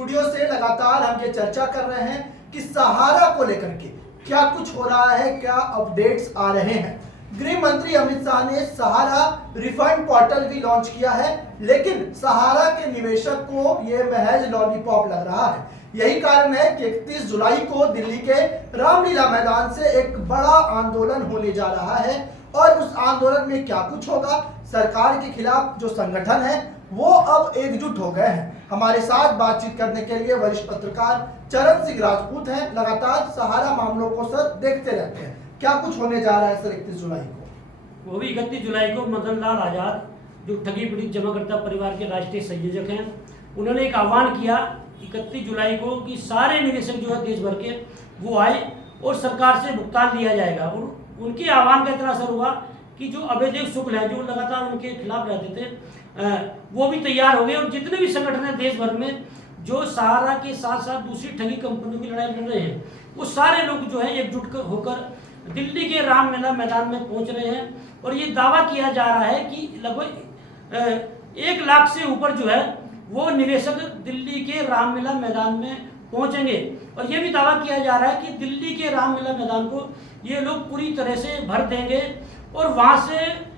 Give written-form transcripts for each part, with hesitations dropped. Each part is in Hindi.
स्टूडियो से लगातार हम ये चर्चा कर रहे हैं कि सहारा को लेकर के क्या कुछ हो रहा है, क्या अपडेट्स आ रहे हैं। गृह मंत्री अमित शाह ने सहारा रिफंड पोर्टल भी लॉन्च किया है, लेकिन सहारा के निवेशक को यह महज लॉलीपॉप लग रहा है। यही कारण है कि 31 जुलाई को दिल्ली के रामलीला मैदान से एक बड़ा आंदोलन होने जा रहा है और उस आंदोलन में क्या कुछ होगा, सरकार के खिलाफ जो संगठन है वो अब एकजुट हो गए हैं। हमारे साथ बातचीत करने के लिए वरिष्ठ पत्रकार चरण सिंह राजपूत हैं। लगातार सहारा मामलों को सर देखते रहते हैं, क्या कुछ होने जा रहा है सर 31 जुलाई को? वो भी 31 जुलाई को मदन लाल आजाद जो ठगी पीड़ित जमाकर्ता परिवार के राष्ट्रीय संयोजक हैं, उन्होंने एक आह्वान किया 31 जुलाई को कि सारे निवेशक जो है देश भर के वो आए और सरकार से भुगतान लिया जाएगा। और उनके आह्वान का इतना असर हुआ कि जो अभयदेव शुक्ल है जो लगातार उनके खिलाफ रहते थे वो भी तैयार हो गए और जितने भी संगठन हैं देश भर में जो सहारा के साथ साथ दूसरी ठगी कंपनियों की लड़ाई लड़ रहे हैं, वो सारे लोग जो है एकजुट होकर दिल्ली के रामलीला मैदान में पहुंच रहे हैं। और ये दावा किया जा रहा है कि लगभग 1 लाख से ऊपर जो है वो निवेशक दिल्ली के रामलीला मैदान में पहुंचेंगे। और ये भी दावा किया जा रहा है कि दिल्ली के रामलीला मैदान को ये लोग पूरी तरह से भर देंगे और वहां से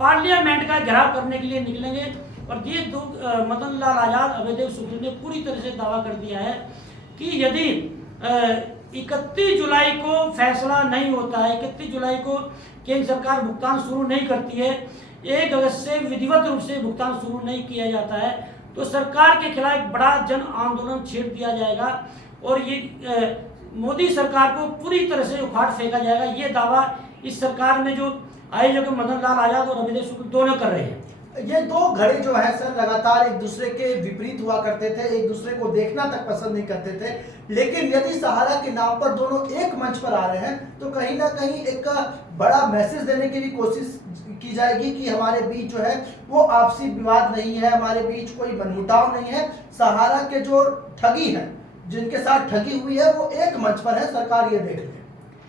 पार्लियामेंट का घेराव करने के लिए निकलेंगे। और ये दो मदन लाल आजाद, अभयदेव शुक्ल ने पूरी तरह से दावा कर दिया है कि यदि 31 जुलाई को फैसला नहीं होता है, 31 जुलाई को केंद्र सरकार भुगतान शुरू नहीं करती है, 1 अगस्त से विधिवत रूप से भुगतान शुरू नहीं किया जाता है, तो सरकार के खिलाफ एक बड़ा जन आंदोलन छेड़ दिया जाएगा और ये मोदी सरकार को पूरी तरह से उखाड़ फेंका जाएगा। ये दावा इस सरकार में जो आयोजक मदन लाल आजाद और अभयदेव शुक्ल दोनों कर रहे हैं। ये दो घड़े जो है सर लगातार एक दूसरे के विपरीत हुआ करते थे, एक दूसरे को देखना तक पसंद नहीं करते थे, लेकिन यदि सहारा के नाम पर दोनों एक मंच पर आ रहे हैं तो कहीं ना कहीं एक बड़ा मैसेज देने की भी कोशिश की जाएगी कि हमारे बीच जो है वो आपसी विवाद नहीं है, हमारे बीच कोई मनमुटाव नहीं है। सहारा के जो ठगी है, जिनके साथ ठगी हुई है, वो एक मंच पर है, सरकार ये देख रही है।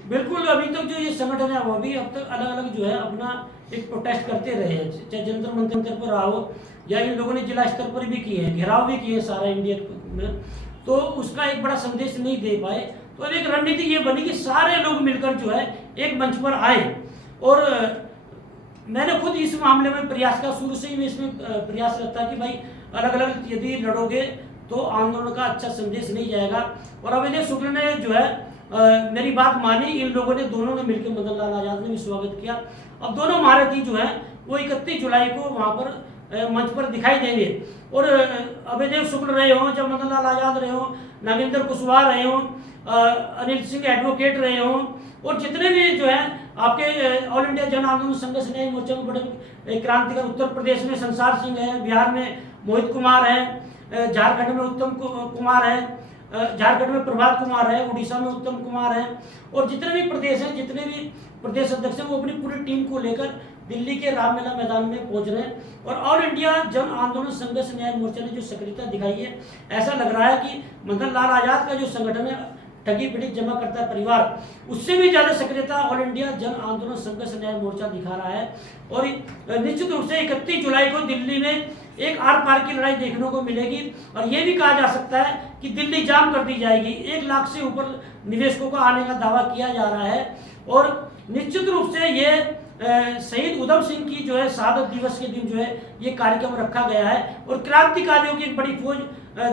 बिल्कुल, अभी तक जो ये संगठन है वो भी अब तक अलग अलग जो है अपना एक प्रोटेस्ट करते रहे हैं, चाहे जंतर मंतर पर रहा हो या इन लोगों ने जिला स्तर पर भी किए हैं, घेराव भी किए सारा इंडिया में, तो उसका एक बड़ा संदेश नहीं दे पाए। तो अब एक रणनीति ये बनी कि सारे लोग मिलकर जो है एक मंच पर आए। और मैंने खुद इस मामले में प्रयास का शुरू से ही मैं इसमें प्रयास रहता कि भाई अलग अलग यदि लड़ोगे तो आंदोलन का अच्छा संदेश नहीं जाएगा। और अभयदेव शुक्ल ने जो है मेरी बात मानी, इन लोगों ने दोनों ने मिलकर मदन लाल आजाद ने भी स्वागत किया। अब दोनों महारथी जो है वो 31 जुलाई को वहाँ पर मंच पर दिखाई देंगे। और अभयदेव शुक्ल रहे हों, जब मदन लाल आजाद रहे हों, नागेंद्र कुशवाहा रहे हों, अनिल सिंह एडवोकेट रहे हों, और जितने भी जो है आपके ऑल इंडिया जन आंदोलन संघर्ष न्याय मोर्चा में बड़े क्रांतिकार, उत्तर प्रदेश में संसार सिंह है, बिहार में मोहित कुमार है, झारखंड में उत्तम कुमार है, झारखंड में प्रभात कुमार है, उड़ीसा में उत्तम कुमार है, और जितने भी प्रदेश हैं, जितने भी प्रदेश अध्यक्ष हैं, वो अपनी पूरी टीम को लेकर दिल्ली के रामलीला मैदान में पहुंच रहे हैं। और ऑल इंडिया जन आंदोलन संघर्ष न्याय मोर्चा ने जो सक्रियता दिखाई है, ऐसा लग रहा है कि मदन लाल आजाद का जो संगठन है ठगी पीड़ित जमाकर्ता परिवार, उससे भी ज्यादा सक्रियता ऑल इंडिया जन आंदोलन संघर्ष न्याय मोर्चा दिखा रहा है। और निश्चित रूप से 31 जुलाई को दिल्ली में एक आर पार की लड़ाई देखने को मिलेगी। और ये भी कहा जा सकता है कि दिल्ली जाम कर दी जाएगी। 1 लाख से ऊपर निवेशकों का आने का दावा किया जा रहा है। और निश्चित रूप से ये शहीद उधम सिंह की जो है शहादत दिवस के दिन जो है ये कार्यक्रम रखा गया है। और क्रांतिकारियों की एक बड़ी फौज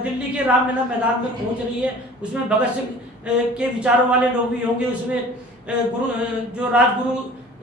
दिल्ली के रामलीला मैदान में पहुंच रही है। उसमें भगत सिंह के विचारों वाले लोग भी होंगे, उसमें गुरु जो राजगुरु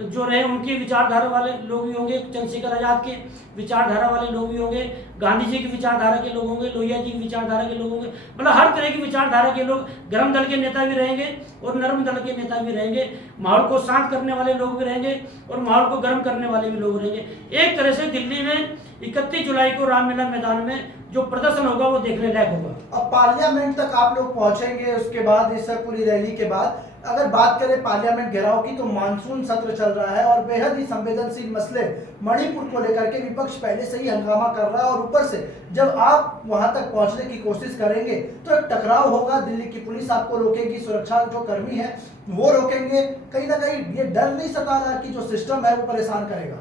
जो रहे उनकी विचारधारा वाले लोग भी होंगे, चंद्रशेखर आजाद के विचारधारा वाले लोग भी होंगे, गांधी जी की विचारधारा के लोग होंगे, लोहिया जी की विचारधारा के लोग होंगे, मतलब हर तरह की विचारधारा के लोग, गर्म दल के नेता भी रहेंगे और नरम दल के नेता भी रहेंगे, माहौल को शांत करने वाले लोग भी रहेंगे और माहौल को गर्म करने वाले भी लोग रहेंगे। एक तरह से दिल्ली में 31 जुलाई को रामलीला मैदान में जो प्रदर्शन होगा वो देखने लायक होगा। अब पार्लियामेंट तक आप लोग पहुंचेंगे, उसके बाद इस पूरी रैली के बाद अगर बात करें पार्लियामेंट घेराव की, तो मानसून सत्र चल रहा है और बेहद ही संवेदनशील मसले मणिपुर को लेकर के विपक्ष पहले से ही हंगामा कर रहा है। और ऊपर से जब आप वहां तक पहुंचने की कोशिश करेंगे तो एक टकराव होगा, दिल्ली की पुलिस आपको रोकेगी, सुरक्षा जो कर्मी है वो रोकेंगे। कहीं ना कहीं ये डर नहीं सता रहा कि जो सिस्टम है वो परेशान करेगा?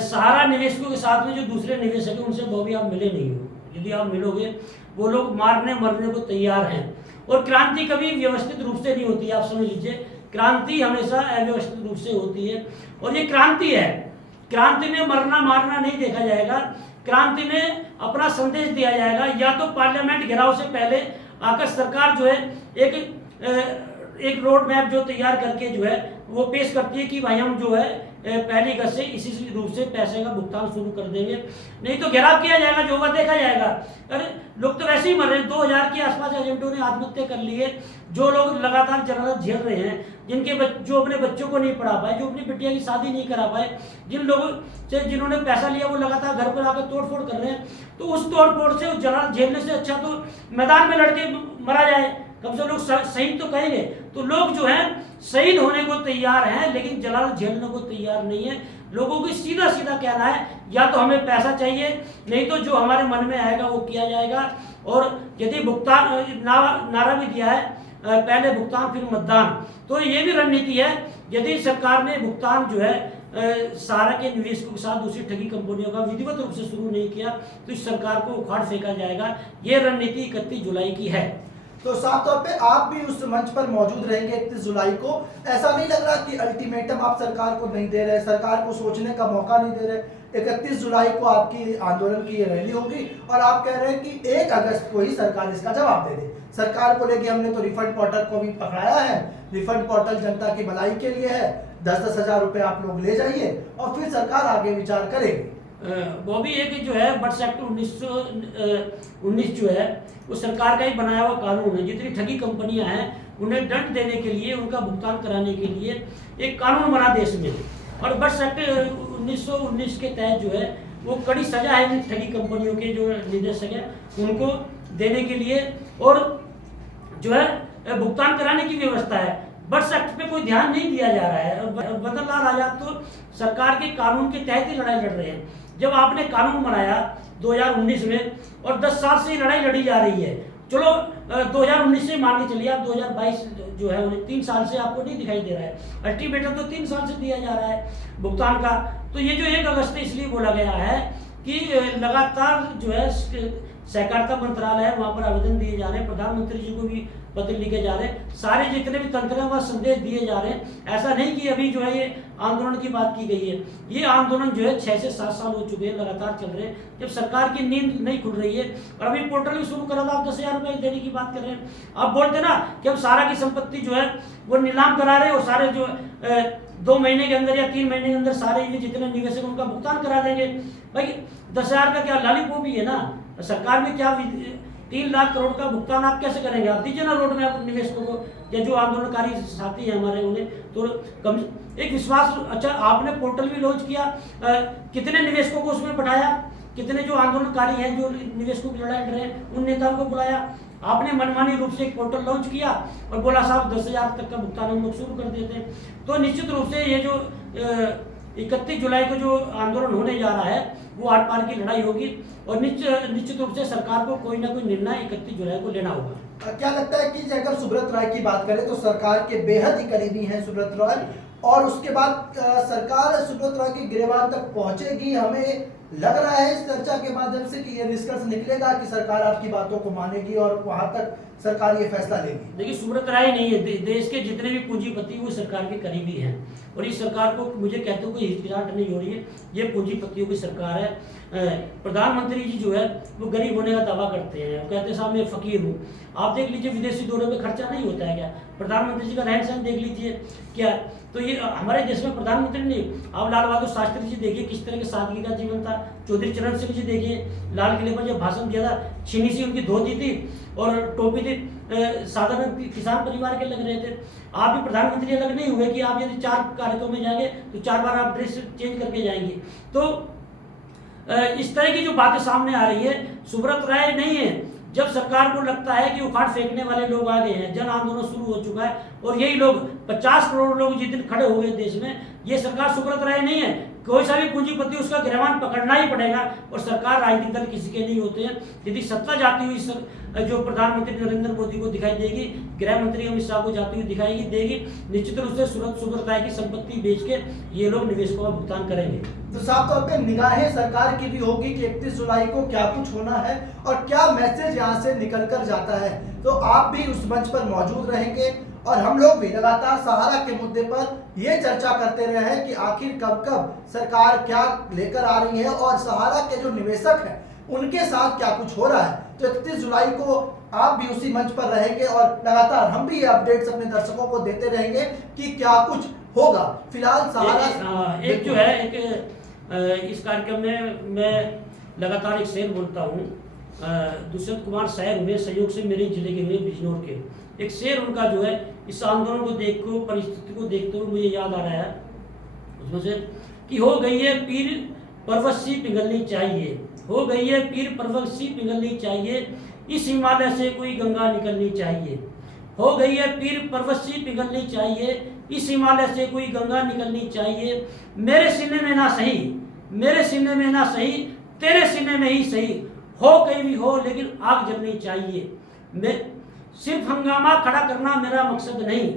सहारा निवेशकों के साथ में जो दूसरे निवेशक हैं उनसे वो भी आप मिले नहीं हो। यदि आप मिलोगे वो लोग मारने मरने को तैयार हैं। और क्रांति कभी व्यवस्थित रूप से नहीं होती, आप समझ लीजिए, क्रांति हमेशा अव्यवस्थित रूप से होती है। और ये क्रांति है, क्रांति में मरना मारना नहीं देखा जाएगा, क्रांति में अपना संदेश दिया जाएगा। या तो पार्लियामेंट घेराव से पहले आकर सरकार जो है एक रोड मैप जो तैयार करके जो है वो पेश करती है कि भाई हम जो है पहली अगस्त से इसी रूप से पैसे का भुगतान शुरू कर देंगे, नहीं तो घेराव किया जाएगा, जो होगा देखा जाएगा। अरे लोग तो वैसे ही मर रहे हैं, 2000 के आसपास एजेंटों ने आत्महत्या कर ली है, जो लोग लगातार जरूरत झेल रहे हैं, जो अपने बच्चों को नहीं पढ़ा पाए, जो अपनी बिटिया की शादी नहीं करा पाए, जिन लोगों से जिन्होंने पैसा लिया वो लगातार घर पर आकर तोड़फोड़ कर रहे हैं। तो उस तोड़फोड़ से जरूरत झेलने से अच्छा तो मैदान में लड़के मरा जाए, कम से लोग शहीद तो कहेंगे। तो लोग जो हैं शहीद होने को तैयार हैं, लेकिन जलाल झेलने को तैयार नहीं है। लोगों को सीधा सीधा कहना है या तो हमें पैसा चाहिए, नहीं तो जो हमारे मन में आएगा वो किया जाएगा। और यदि भुगतान नारा भी दिया है, पहले भुगतान फिर मतदान, तो ये भी रणनीति है। यदि सरकार ने भुगतान जो है सहारा के निवेशकों के साथ दूसरी ठगी कंपनियों का विधिवत रूप से शुरू नहीं किया तो इस सरकार को उखाड़ फेंका जाएगा। ये रणनीति 31 जुलाई की है। तो साफ तौर पे आप भी उस मंच पर मौजूद रहेंगे 31 जुलाई को। ऐसा नहीं लग रहा कि अल्टीमेटम आप सरकार को नहीं दे रहे, सरकार को सोचने का मौका नहीं दे रहे? 31 जुलाई को आपकी आंदोलन की रैली होगी और आप कह रहे हैं कि 1 अगस्त को ही सरकार इसका जवाब दे दे। सरकार को लेके हमने तो रिफंड पोर्टल को भी पकड़ाया है, रिफंड पोर्टल जनता की भलाई के लिए है, 10-10 हजार रुपए आप लोग ले जाइए और फिर सरकार आगे विचार करेगी। वो भी एक जो है बट सेक्टर 1919 जो है वो सरकार का ही बनाया हुआ कानून है। जितनी ठगी कंपनियां हैं उन्हें दंड देने के लिए, उनका भुगतान कराने के लिए एक कानून बना देश में। और बट सेक्टर 1919 के तहत जो है वो कड़ी सजा है इन ठगी कंपनियों के जो निदेशक हैं उनको देने के लिए, और जो है भुगतान कराने की व्यवस्था है। बट एक्ट पे कोई ध्यान नहीं दिया जा रहा है। बदन लाल आजाद तो सरकार के कानून के तहत ही लड़ाई लड़ रहे हैं। जब आपने कानून बनाया 2019 में और 10 साल से लड़ाई लड़ी जा रही है, चलो 2019 से मान के चलिए आप 2022 जो है उन्हें 3 साल से आपको नहीं दिखाई दे रहा है। अल्टीमेटम तो 3 साल से दिया जा रहा है भुगतान का। तो ये जो 1 अगस्त इसलिए बोला गया है कि लगातार जो है सहकारिता मंत्रालय है वहाँ पर आवेदन दिए जा रहे हैं, प्रधानमंत्री जी को भी पत्र लिखे जा रहे हैं, सारे जितने भी तंत्र हैं वह संदेश दिए जा रहे हैं। ऐसा नहीं कि अभी जो है ये आंदोलन की बात की गई है, ये आंदोलन जो है 6 से 7 साल हो चुके हैं, लगातार चल रहे हैं। जब सरकार की नींद नहीं खुल रही है और अभी पोर्टल भी शुरू करा था, आप 10,000 रुपये देने की बात कर रहे हैं। आप बोलते ना कि हम सारा की संपत्ति जो है वो नीलाम करा रहे हैं और सारे जो 2 महीने के अंदर या 3 महीने के अंदर सारे जितने निवेशक उनका भुगतान करा देंगे। भाई 10,000 का क्या लॉलीपॉप ही है ना, सरकार में क्या 3 लाख करोड़ का भुगतान आप कैसे करेंगे? आप दीजिए ना रोड में आप निवेशकों को या जो आंदोलनकारी साथी हैं हमारे उन्हें तो कम एक विश्वास। अच्छा आपने पोर्टल भी लॉन्च किया, कितने निवेशकों को उसमें बैठाया, कितने जो आंदोलनकारी हैं जो निवेशकों की लड़ाई लड़ रहे हैं उन नेताओं को बुलाया। आपने मनमानी रूप से एक पोर्टल लॉन्च किया और बोला साहब 10,000 तक का भुगतान हम लोग शुरू कर देते हैं। तो निश्चित रूप से ये जो 31 जुलाई को जो आंदोलन होने जा रहा है वो आर पार की लड़ाई होगी और निश्चित रूप से सरकार को कोई ना कोई निर्णय 31 जुलाई को लेना होगा। क्या लगता है कि अगर सुब्रत राय की बात करें तो सरकार के बेहद ही करीबी हैं सुब्रत राय, और उसके बाद सरकार सुब्रत राय की गिरफ्तार तक पहुंचेगी? हमें लग रहा है इस चर्चा के माध्यम से कि ये निष्कर्ष निकलेगा कि सरकार आपकी बातों को मानेगी और वहां तक सरकार ये फैसला लेगी। देखिए सुब्रत राय नहीं है, देश के जितने भी पूंजीपति वो सरकार के करीबी हैं और इस सरकार को मुझे कहते हो कोई हिचकिचाहट नहीं हो रही है। ये पूंजीपतियों की सरकार है। प्रधानमंत्री जी जो है वो गरीब होने का दावा करते हैं, कहते हैं साहब मैं फकीर हूँ। आप देख लीजिए विदेशी दौरे पे खर्चा नहीं होता है क्या? प्रधानमंत्री जी का रहन सहन देख लीजिए क्या। तो ये हमारे देश में प्रधानमंत्री नहीं, आप लाल बहादुर शास्त्री जी देखिए किस तरह के सादगी का जीवन था। चौधरी चरण सिंह जी देखिए लाल किले पर जब भाषण दिया था छीनी सी उनकी धोती थी और टोपी थी, साधारण किसान परिवार के लग रहे थे। आप भी प्रधानमंत्री अलग नहीं हुए कि आप यदि 4 कार्यक्रम में जाएंगे तो 4 बार आप ड्रेस चेंज करके जाएंगे। तो इस तरह की जो बातें सामने आ रही है सुब्रत राय नहीं है। जब सरकार को लगता है कि उखाड़ फेंकने वाले लोग आ गए हैं, जन आंदोलन शुरू हो चुका है, और यही लोग 50 करोड़ लोग जिस दिन खड़े हुए देश में, ये सरकार सुब्रत राय नहीं है। कोई सा भी पूंजीपति उसका गिरवान पकड़ना ही पड़ेगा। और सरकार राजनीतिक दल किसी के नहीं होते हैं। यदि सत्ता जाती हुई जो प्रधानमंत्री नरेंद्र मोदी को दिखाई देगी, गृह मंत्री अमित शाह को जाती हुई दिखाई देगी, निश्चित रूप से सुब्रत राय की संपत्ति बेच के ये लोग निवेशकों का भुगतान करेंगे। तो साफ तौर पे निगाहें सरकार की भी होगी कि 31 जुलाई को क्या कुछ होना है और क्या मैसेज यहाँ से निकल कर जाता है। तो आप भी उस मंच पर मौजूद रहेंगे और हम लोग भी लगातार सहारा के मुद्दे पर ये चर्चा करते रहे हैं कि आखिर कब कब सरकार क्या लेकर आ रही है और सहारा के जो निवेशक हैं उनके साथ क्या कुछ हो रहा है। तो 31 जुलाई को आप भी उसी मंच पर रहेंगे और लगातार हम भी ये अपडेट्स अपने दर्शकों को देते रहेंगे कि क्या कुछ होगा। फिलहाल सहारा एक जो है इस कार्यक्रम में मैं लगातार एक शेर बोलता हूँ। दुष्यंत कुमार शहर हुए सहयोग से मेरे जिले के हुए बिजनौर के। एक शेर उनका जो है इस आंदोलन को देखते हुए, परिस्थिति को देखते हुए मुझे याद आ रहा है उसमें से कि हो गई है पीर पर्वत सी पिघलनी चाहिए, हो गई है पीर पर्वत सी पिघलनी चाहिए, इस हिमालय से कोई गंगा निकलनी चाहिए। हो गई है पीर पर्वत सी पिघलनी चाहिए, इस हिमालय से कोई गंगा निकलनी चाहिए। मेरे सीने में ना सही, मेरे सीने में ना सही, तेरे सीने में ही सही, हो कहीं भी हो लेकिन आग जलनी चाहिए। मैं सिर्फ हंगामा खड़ा करना मेरा मकसद नहीं,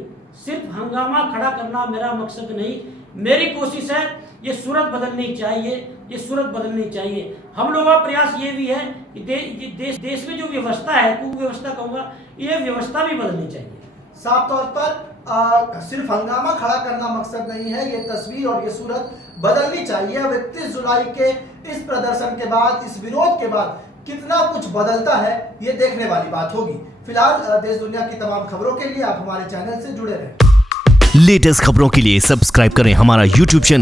सिर्फ हंगामा खड़ा करना मेरा मकसद नहीं। मेरी कोशिश है ये सूरत बदलनी चाहिए, ये सूरत बदलनी चाहिए। हम लोगों का प्रयास ये भी है कि देश में जो व्यवस्था है, कुव्यवस्था कहूँगा, ये व्यवस्था भी बदलनी चाहिए। साफ तौर पर सिर्फ हंगामा खड़ा करना मकसद नहीं है, ये तस्वीर और ये सूरत बदलनी चाहिए। अब 31 जुलाई के इस प्रदर्शन के बाद, इस विरोध के बाद कितना कुछ बदलता है ये देखने वाली बात होगी। फिलहाल देश दुनिया की तमाम खबरों के लिए आप हमारे चैनल से जुड़े रहें। लेटेस्ट खबरों के लिए सब्सक्राइब करें हमारा YouTube चैनल